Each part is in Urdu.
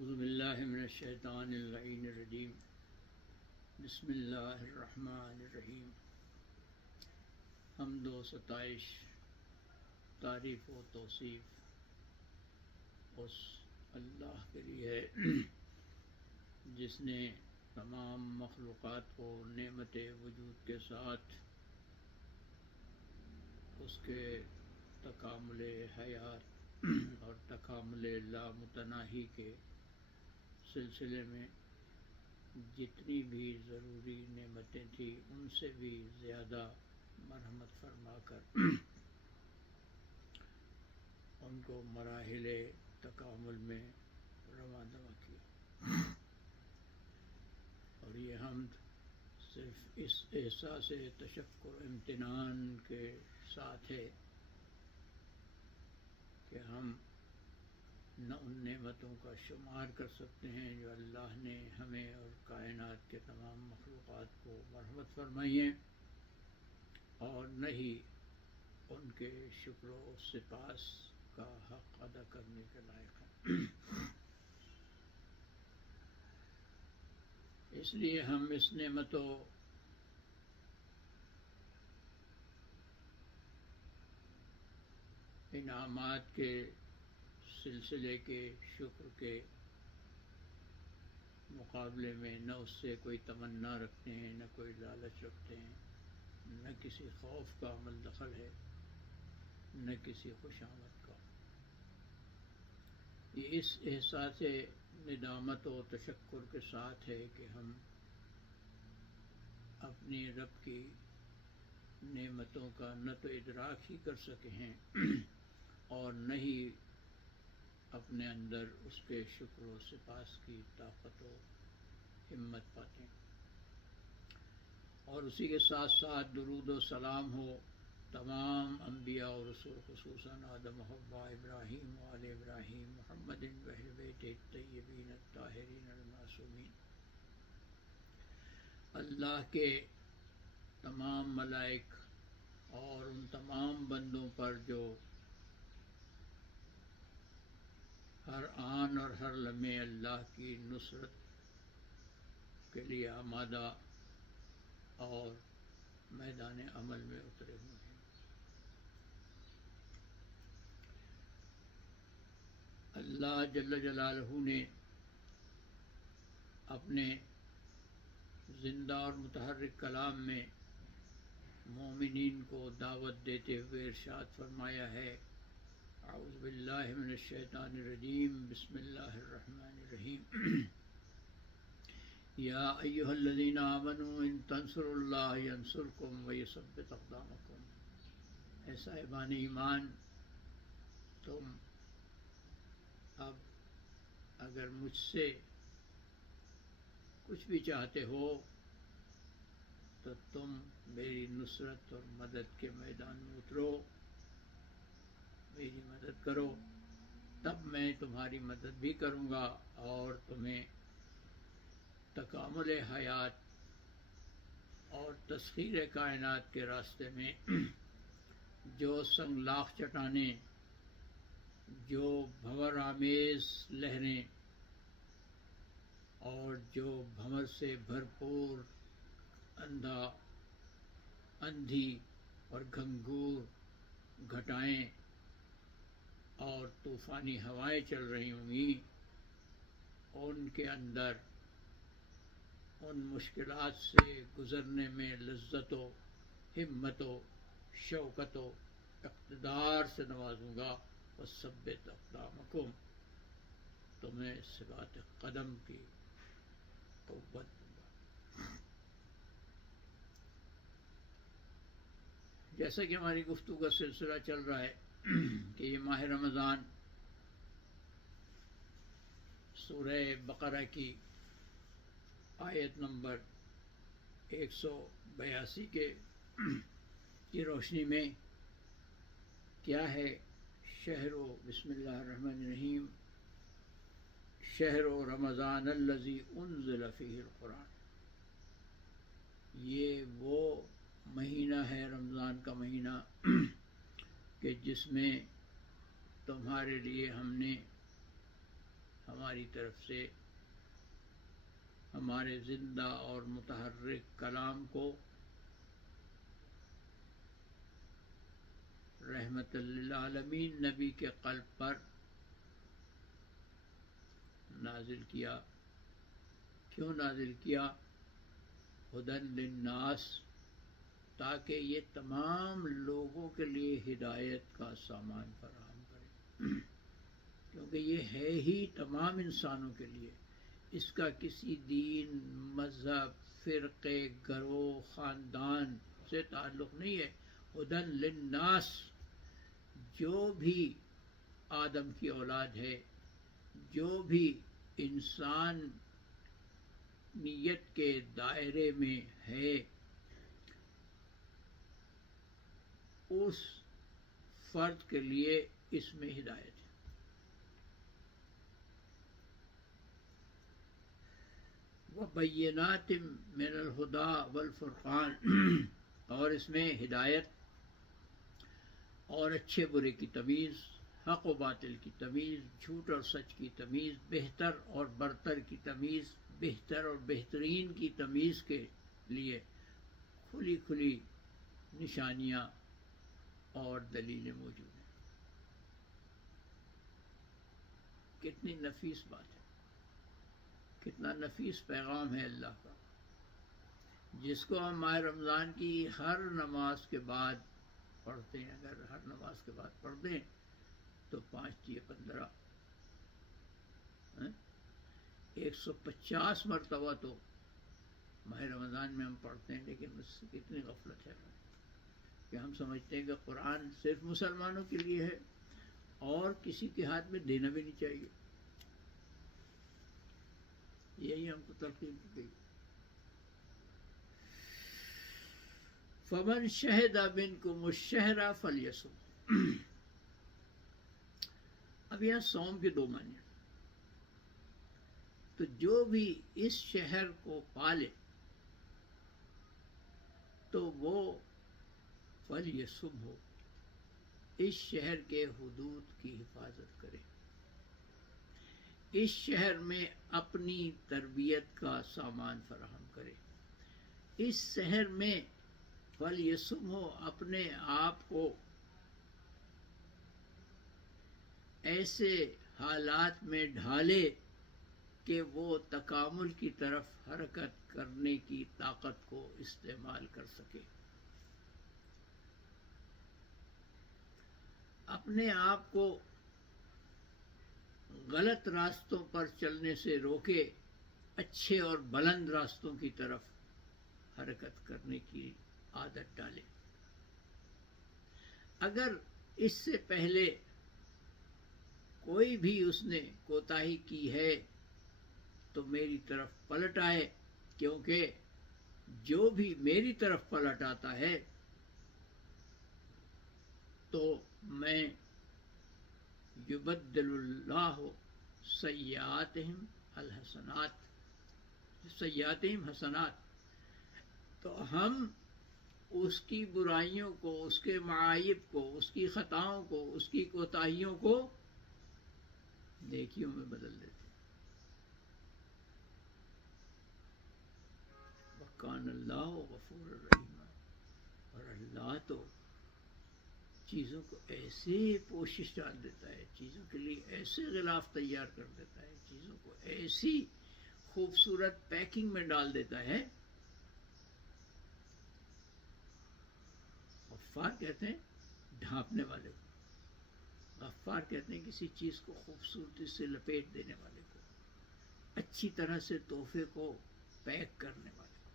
اعوذ باللہ من الشیطان اللعین الرجیم بسم اللہ الرحمن الرحیم۔ حمد و ستائش، تعریف و توصیف اس اللہ کے لیے ہے جس نے تمام مخلوقات کو نعمت وجود کے ساتھ اس کے تکامل حیات اور تکامل لامتناہی کے سلسلے میں جتنی بھی ضروری نعمتیں تھیں ان سے بھی زیادہ مرحمت فرما کر ان کو مراحل تکامل میں رواں دواں کیا۔ اور یہ حمد صرف اس احساس تشکر امتنان کے ساتھ ہے کہ ہم نہ ان نعمتوں کا شمار کر سکتے ہیں جو اللہ نے ہمیں اور کائنات کے تمام مخلوقات کو مرحمت فرمائی ہیں، اور نہ ہی ان کے شکر و سپاس کا حق ادا کرنے کے لائق ہیں۔ اس لیے ہم اس نعمت و انعامات کے سلسلے کے شکر کے مقابلے میں نہ اس سے کوئی تمنا رکھتے ہیں، نہ کوئی لالچ رکھتے ہیں، نہ کسی خوف کا عمل دخل ہے، نہ کسی خوشامد کا۔ یہ اس احساس ندامت و تشکر کے ساتھ ہے کہ ہم اپنی رب کی نعمتوں کا نہ تو ادراک ہی کر سکے ہیں اور نہ ہی اپنے اندر اس کے شکر و سپاس کی طاقت و ہمت پاتے ہیں۔ اور اسی کے ساتھ ساتھ درود و سلام ہو تمام انبیاء اور رسول، خصوصاً آدم و حوا، ابراہیم و آل ابراہیم، محمد و اہل بیت الطیبین الطاہرین المعصومین، اللہ کے تمام ملائک اور ان تمام بندوں پر جو ہر آن اور ہر لمحے اللہ کی نصرت کے لیے آمادہ اور میدان عمل میں اترے ہوئے ہیں۔ اللہ جل جلالہ نے اپنے زندہ اور متحرک کلام میں مومنین کو دعوت دیتے ہوئے ارشاد فرمایا ہے، اعوذ باللہ من الشیطان الرجیم، بسم اللہ الرحمن الرحیم، یا ایھا الذین آمنوا ان تنصروا اللہ ینصرکم ویثبت اقدامکم۔ اے صاحبان ایمان، تم اب اگر مجھ سے کچھ بھی چاہتے ہو تو تم میری نصرت اور مدد کے میدان میں اترو، میری مدد کرو، تب میں تمہاری مدد بھی کروں گا اور تمہیں تکامل حیات اور تسخیر کائنات کے راستے میں جو سنگلاخ چٹانیں، جو بھنور آمیز لہریں اور جو بھنور سے بھرپور اندھی اور گھنگور گھٹائیں اور طوفانی ہوائیں چل رہی ہوں گی، ان کے اندر ان مشکلات سے گزرنے میں لذت و ہمت و شوکت و اقتدار سے نوازوں گا، وثبت اقدامکم، تمہیں ثبات قدم کی قوت دوں گا۔ جیسا کہ ہماری گفتگو کا سلسلہ چل رہا ہے کہ یہ ماہ رمضان سورہ بقرہ کی آیت نمبر 182 کی روشنی میں کیا ہے، شہر و بسم اللہ الرحمن الرحیم، شہر و رمضان الذی انزل فیہ القرآن، یہ وہ مہینہ ہے، رمضان کا مہینہ، کہ جس میں تمہارے لیے ہم نے ہماری طرف سے ہمارے زندہ اور متحرک کلام کو رحمت للعالمین نبی کے قلب پر نازل کیا. کیوں نازل کیا؟ ہدی للناس، تاکہ یہ تمام لوگوں کے لیے ہدایت کا سامان فراہم کرے، کیونکہ یہ ہے ہی تمام انسانوں کے لیے. اس کا کسی دین، مذہب، فرقے، گروہ، خاندان سے تعلق نہیں ہے. ہدی للناس، جو بھی آدم کی اولاد ہے، جو بھی انسان نیت کے دائرے میں ہے، اس فرد کے لیے اس میں ہدایت ہے. وَبَيِّنَاتٍ مِّنَ الْهُدَىٰ وَالْفُرْقَانِ، اور اس میں ہدایت اور اچھے برے کی تمیز، حق و باطل کی تمیز، جھوٹ اور سچ کی تمیز، بہتر اور برتر کی تمیز، بہتر اور بہترین کی تمیز کے لیے کھلی کھلی نشانیاں اور دلیلیں موجود ہیں. کتنی نفیس بات ہے، کتنا نفیس پیغام ہے اللہ کا، جس کو ہم ماہ رمضان کی ہر نماز کے بعد پڑھتے ہیں. اگر ہر نماز کے بعد پڑھ دیں تو 5 یا 15 150 مرتبہ تو ماہ رمضان میں ہم پڑھتے ہیں. لیکن اس سے کتنی غفلت ہے کہ ہم سمجھتے ہیں کہ قرآن صرف مسلمانوں کے لیے ہے اور کسی کے ہاتھ میں دینا بھی نہیں چاہیے. یہی ہم کو تلقین کی گئی. فمن شہد منکم الشہر فلیصم. اب یہاں صوم کے 2 معنی ہیں. تو جو بھی اس شہر کو پالے تو وہ فلیصم ہو، اس شہر کے حدود کی حفاظت کرے، اس شہر میں اپنی تربیت کا سامان فراہم کرے، اس شہر میں فلیصم ہو، اپنے آپ کو ایسے حالات میں ڈھالے کہ وہ تکامل کی طرف حرکت کرنے کی طاقت کو استعمال کر سکے، اپنے آپ کو غلط راستوں پر چلنے سے روکے، اچھے اور بلند راستوں کی طرف حرکت کرنے کی عادت ڈالے. اگر اس سے پہلے کوئی بھی اس نے کوتاہی کی ہے تو میری طرف پلٹ آئے، کیونکہ جو بھی میری طرف پلٹ آتا ہے تو میں یبدل اللہ سیئاتہم حسنات، تو ہم اس کی برائیوں کو، اس کے معائب کو، اس کی خطاؤں کو، اس کی کوتاہیوں کو نیکیوں میں بدل دیتے. وَكَانَ اللَّهُ غَفُورًا رَحِيمًا. اور اللہ تو چیزوں کو ایسے پوشش ڈال دیتا ہے، چیزوں کے لیے ایسے غلاف تیار کر دیتا ہے، چیزوں کو ایسی خوبصورت پیکنگ میں ڈال دیتا ہے. غفار کہتے ہیں ڈھانپنے والے کو، غفار کہتے ہیں کسی چیز کو خوبصورتی سے لپیٹ دینے والے کو، اچھی طرح سے تحفے کو پیک کرنے والے کو.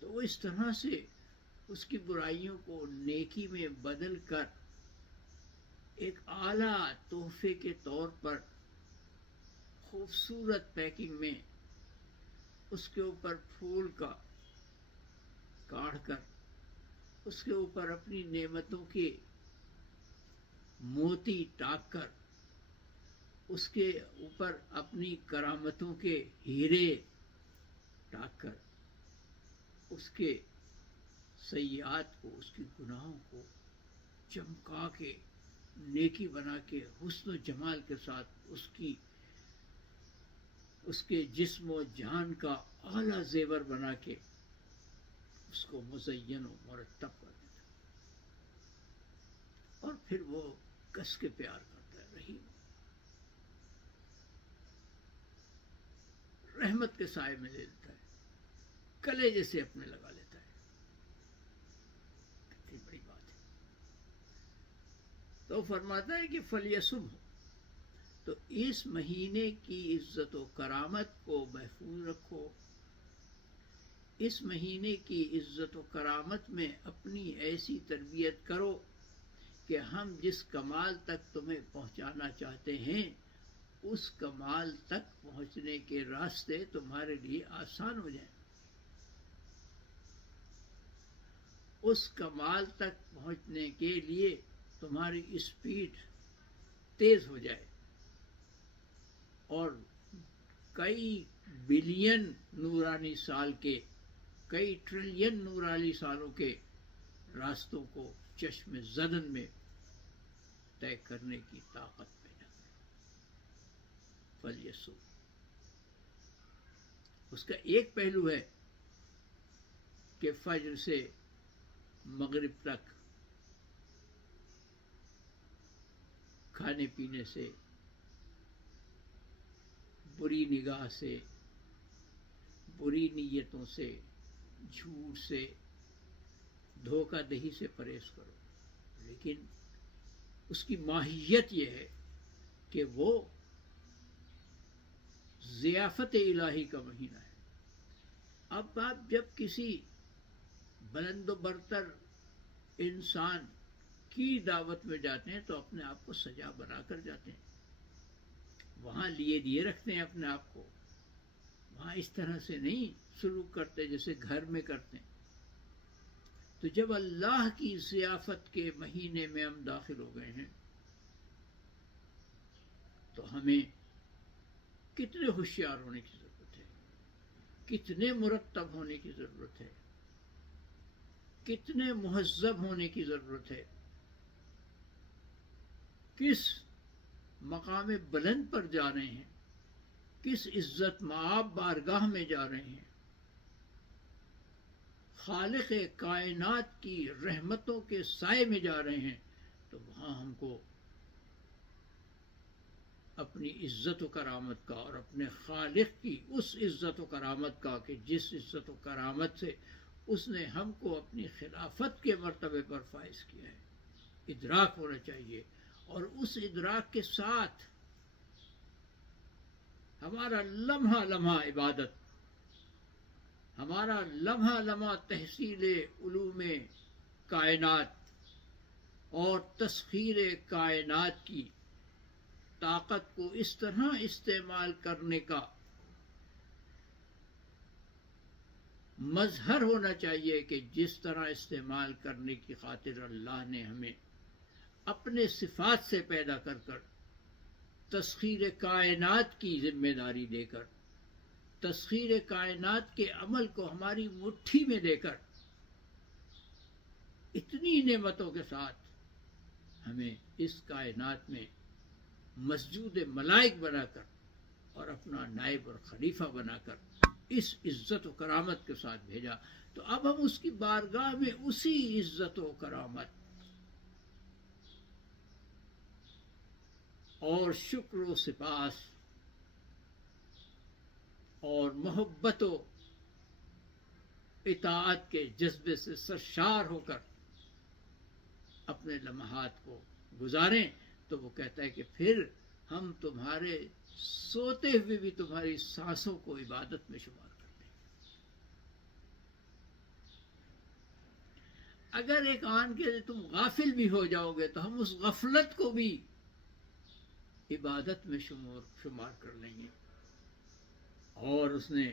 تو وہ اس طرح سے اس کی برائیوں کو نیکی میں بدل کر ایک اعلیٰ تحفے کے طور پر خوبصورت پیکنگ میں اس کے اوپر پھول کا کاڑھ کر، اس کے اوپر اپنی نعمتوں کے موتی ٹاک کر، اس کے اوپر اپنی کرامتوں کے ہیرے ٹاک کر، اس کے سیئات کو، اس کے گناہوں کو چمکا کے نیکی بنا کے حسن و جمال کے ساتھ اس کے جسم و جان کا اعلیٰ زیور بنا کے اس کو مزین و مرتب کر دیتا، اور پھر وہ کس کے پیار کرتا ہے، رحیم رحمت کے سائے میں لے لیتا ہے، کلیجے سے اپنے لگا لیتا ہے. کتنی بڑی بات ہے. تو فرماتا ہے کہ فلیصم، تو اس مہینے کی عزت و کرامت کو محفوظ رکھو. اس مہینے کی عزت و کرامت میں اپنی ایسی تربیت کرو کہ ہم جس کمال تک تمہیں پہنچانا چاہتے ہیں اس کمال تک پہنچنے کے راستے تمہارے لیے آسان ہو جائیں، اس کمال تک پہنچنے کے لیے تمہاری اسپیڈ تیز ہو جائے، اور کئی بلین نورانی سال کے، کئی ٹریلین نورانی سالوں کے راستوں کو چشم زدن میں طے کرنے کی طاقت پیدا کرو. فلیسو، اس کا ایک پہلو ہے کہ فجر سے مغرب تک کھانے پینے سے، بری نگاہ سے، بری نیتوں سے، جھوٹ سے، دھوکہ دہی سے پرہیز کرو. لیکن اس کی ماہیت یہ ہے کہ وہ ضیافت الہی کا مہینہ ہے. اب آپ جب کسی بلند و برتر انسان کی دعوت میں جاتے ہیں تو اپنے آپ کو سجا بنا کر جاتے ہیں، وہاں لیے رکھتے ہیں اپنے آپ کو، وہاں اس طرح سے نہیں سلوک کرتے جیسے گھر میں کرتے ہیں. تو جب اللہ کی ضیافت کے مہینے میں ہم داخل ہو گئے ہیں تو ہمیں کتنے ہوشیار ہونے کی ضرورت ہے، کتنے مرتب ہونے کی ضرورت ہے، کتنے مہذب ہونے کی ضرورت ہے. کس مقام بلند پر جا رہے ہیں، کس عزت مآب بارگاہ میں جا رہے ہیں، خالق کائنات کی رحمتوں کے سائے میں جا رہے ہیں. تو وہاں ہم کو اپنی عزت و کرامت کا اور اپنے خالق کی اس عزت و کرامت کا کہ جس عزت و کرامت سے اس نے ہم کو اپنی خلافت کے مرتبے پر فائز کیا ہے، ادراک ہونا چاہیے. اور اس ادراک کے ساتھ ہمارا لمحہ لمحہ عبادت، ہمارا لمحہ لمحہ تحصیل علوم کائنات اور تسخیر کائنات کی طاقت کو اس طرح استعمال کرنے کا مظہر ہونا چاہیے کہ جس طرح استعمال کرنے کی خاطر اللہ نے ہمیں اپنے صفات سے پیدا کر کر تسخیر کائنات کی ذمہ داری دے کر، تسخیر کائنات کے عمل کو ہماری مٹھی میں دے کر، اتنی نعمتوں کے ساتھ ہمیں اس کائنات میں مسجود ملائک بنا کر اور اپنا نائب اور خلیفہ بنا کر اس عزت و کرامت کے ساتھ بھیجا. تو اب ہم اس کی بارگاہ میں اسی عزت و کرامت اور شکر و سپاس اور محبت و اطاعت کے جذبے سے سرشار ہو کر اپنے لمحات کو گزاریں. تو وہ کہتا ہے کہ پھر ہم تمہارے سوتے ہوئے بھی تمہاری سانسوں کو عبادت میں شمار کرتے ہیں. اگر ایک آن کے لیے تم غافل بھی ہو جاؤ گے تو ہم اس غفلت کو بھی عبادت میں شمار کر لیں گے. اور اس نے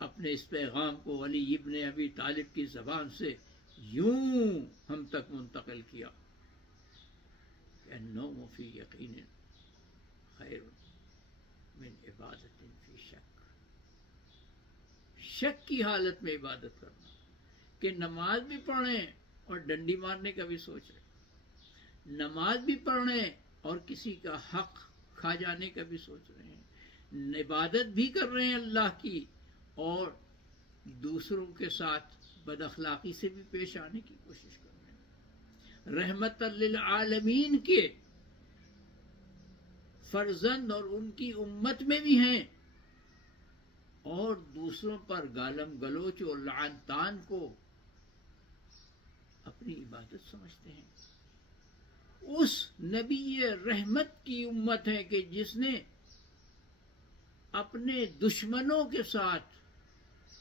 اپنے اس پیغام کو علی ابن ابی طالب کی زبان سے یوں ہم تک منتقل کیا کہ النوم فی یقین خیر من عبادت فی شک. شک کی حالت میں عبادت کرنا، کہ نماز بھی پڑھیں اور ڈنڈی مارنے کا بھی سوچ رہے، نماز بھی پڑھ رہے ہیں اور کسی کا حق کھا جانے کا بھی سوچ رہے ہیں، عبادت بھی کر رہے ہیں اللہ کی، اور دوسروں کے ساتھ بد اخلاقی سے بھی پیش آنے کی کوشش کر رہے ہیں۔ رحمت للعالمین کے فرزند اور ان کی امت میں بھی ہیں، اور دوسروں پر گالم گلوچ اور لعن طعن کو اپنی عبادت سمجھتے ہیں۔ اس نبی رحمت کی امت ہے کہ جس نے اپنے دشمنوں کے ساتھ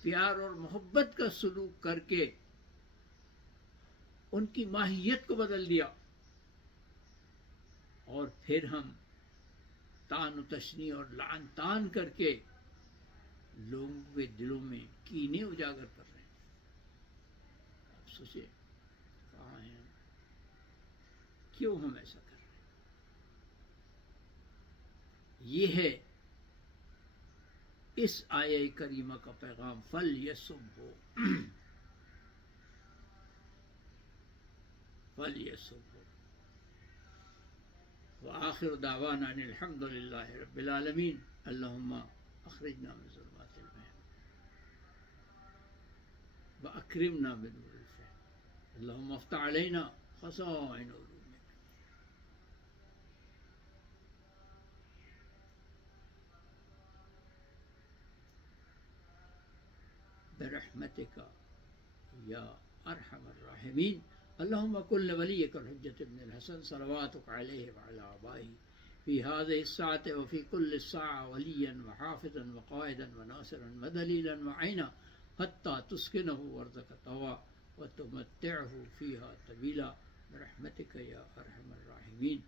پیار اور محبت کا سلوک کر کے ان کی ماہیت کو بدل دیا، اور پھر ہم طعن و تشنیع اور لعن طعن کر کے لوگوں کے دلوں میں کینے اجاگر کر رہے ہیں۔ آپ سوچیں کہاں ہیں، کیوں ہم ایسا کر رہے ہیں؟ یہ ہے اس آیہ کریمہ کا پیغام، فَلْيَسُبْهُ وآخر دعوانا ان الحمد للہ رب العالمین۔ اللہم اخرجنا من ظلمات الوہم واکرمنا بنور الفہم، اللہم افتح علینا خزائن علومک۔ برحمتک یا ارحم الراحمین۔ اللہم کن لولیک الحجۃ ابن الحسن صلواتک علیہ وعلی آبائہ فی هذه الساعة وفی کل ساعة ولیا وحافظا وقائدا وناصرا ودلیلا وعینا حتی تسکنہ ارضک طوعا وتمتعہ فیہا طویلا برحمتک یا ارحم الراحمین۔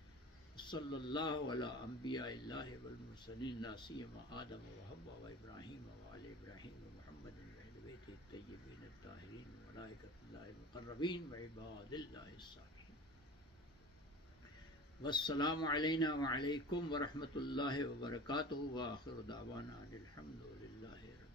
صلی اللہ علی انبیاء اللہ والمرسلین لا سیما آدم وحوا وابراہیم وآل ابراہیم ومحمد وآل بیتہ الطیبین الطاہرین وملائکۃ اللہ المقربین وعباد اللہ الصالحین۔ والسلام علینا وعلیکم ورحمۃ اللہ وبرکاتہ، وآخر دعوانا ان الحمد للہ رب